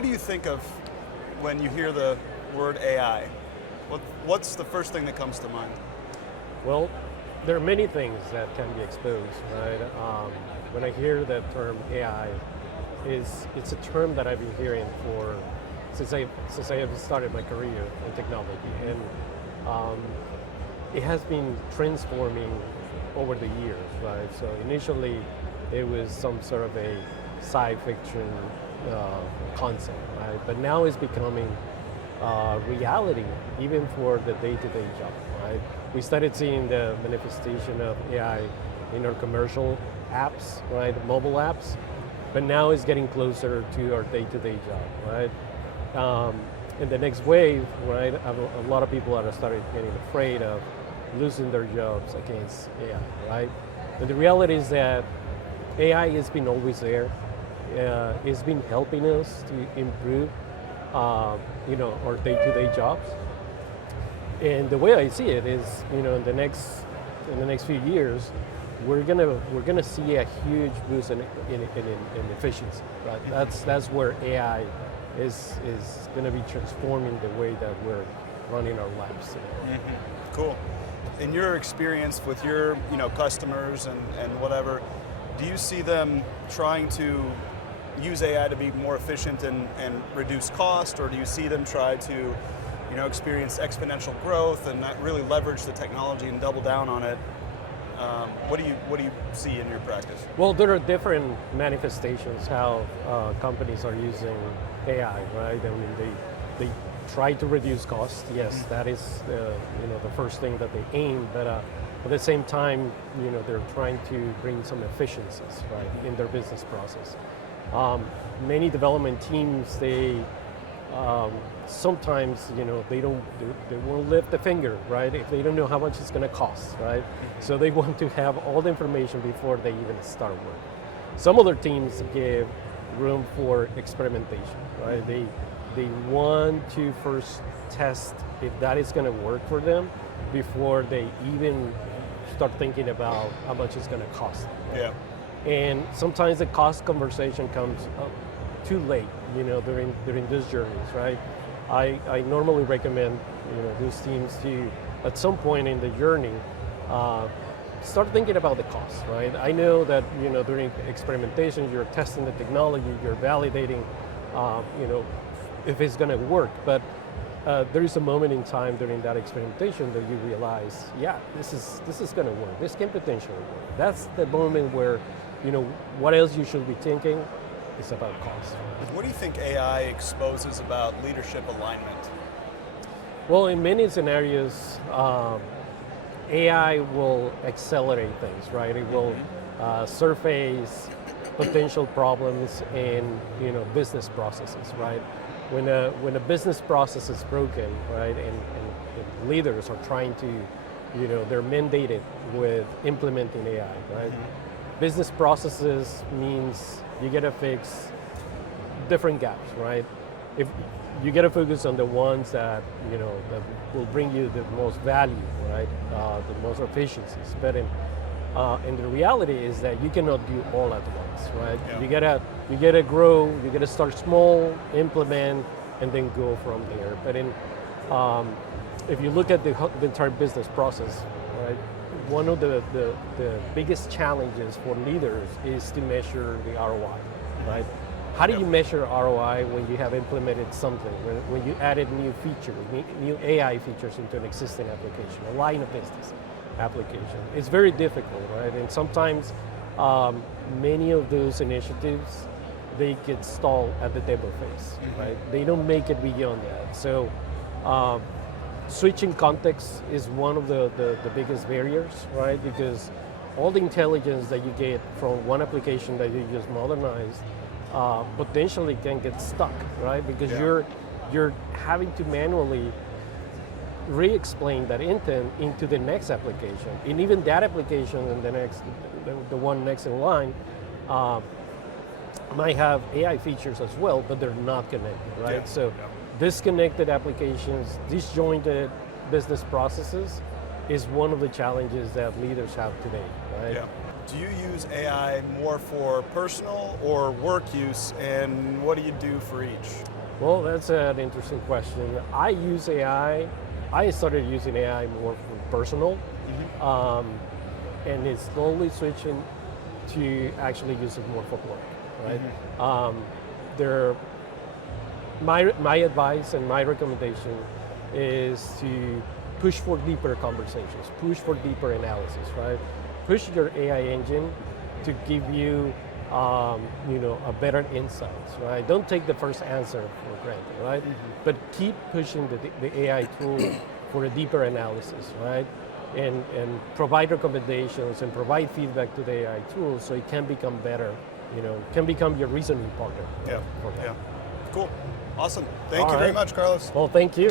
what do you think of when you hear the word AI? What's the first thing that comes to mind? Well, there are many things that can be exposed, right? When I hear the term AI, it's a term that I've been hearing since I have started my career in technology, and it has been transforming over the years, right? So initially, it was some sort of a sci fiction concept, right? But now it's becoming reality, even for the day-to-day job, right? We started seeing the manifestation of AI in our commercial apps, right, mobile apps, but now it's getting closer to our day-to-day job, right? In the next wave, right, a lot of people are starting getting afraid of losing their jobs against AI, right? And the reality is that AI has been always there. It's been helping us to improve, our day-to-day jobs. And the way I see it is, in the next few years, we're gonna see a huge boost in efficiency. Right? That's where AI is gonna be transforming the way that we're running our labs today. Mm-hmm. Cool. In your experience with your customers and whatever, do you see them trying to use AI to be more efficient and reduce cost, or do you see them try to experience exponential growth and not really leverage the technology and double down on it? What do you see in your practice? Well, there are different manifestations how companies are using AI, right? I mean, they try to reduce costs. Yes, mm-hmm. That is the first thing that they aim, but at the same time, they're trying to bring some efficiencies, right, in their business process. Many development teams, they sometimes they won't lift a finger, right, if they don't know how much it's going to cost, right? Mm-hmm. So they want to have all the information before they even start work. Some other teams give room for experimentation, right? Mm-hmm. They want to first test if that is going to work for them before they even start thinking about how much it's going to cost. Right? Yeah. And sometimes the cost conversation comes up too late, during these journeys, right? I normally recommend, these teams to, at some point in the journey, start thinking about the cost, right? I know that, during experimentation, you're testing the technology, you're validating, if it's going to work, but there is a moment in time during that experimentation that you realize, yeah, this is going to work. This can potentially work. That's the moment where, what else you should be thinking is about cost. What do you think AI exposes about leadership alignment? Well, in many scenarios, AI will accelerate things, right? It will surface potential problems in business processes, right? When a business process is broken, right, and leaders are trying to, they're mandated with implementing AI, right? Mm-hmm. Business processes means you got to fix different gaps, right? If you got to focus on the ones that that will bring you the most value, right? The most efficiencies. But and the reality is that you cannot do all at once, right? Yeah. You gotta grow. You gotta start small, implement, and then go from there. But if you look at the entire business process, right? One of the biggest challenges for leaders is to measure the ROI, right? How do you measure ROI when you have implemented something, when you added new features, new AI features into an existing application, a line of business application? It's very difficult, right? And sometimes many of those initiatives, they get stalled at the demo phase, right? They don't make it beyond that. So switching context is one of the biggest barriers, right? Because all the intelligence that you get from one application that you just modernized potentially can get stuck, right? Because you're having to manually re-explain that intent into the next application, and even that application and the one next in line might have AI features as well, but they're not connected, right? Yeah. So disconnected applications, disjointed business processes is one of the challenges that leaders have today, right? Yeah. do you use AI more for personal or work use, and what do you do for each? Well, that's an interesting question. I use AI. I started using AI more for personal, and it's slowly switching to actually use it more for work, right? My advice and my recommendation is to push for deeper conversations, push for deeper analysis, right? Push your AI engine to give you, a better insights, right? Don't take the first answer for granted, right? But keep pushing the AI tool for a deeper analysis, right? And provide recommendations and provide feedback to the AI tool so it can become better, can become your reasoning partner. Yeah, for that. yeah. Cool, awesome. Thank you very much, Carlos. Well, thank you.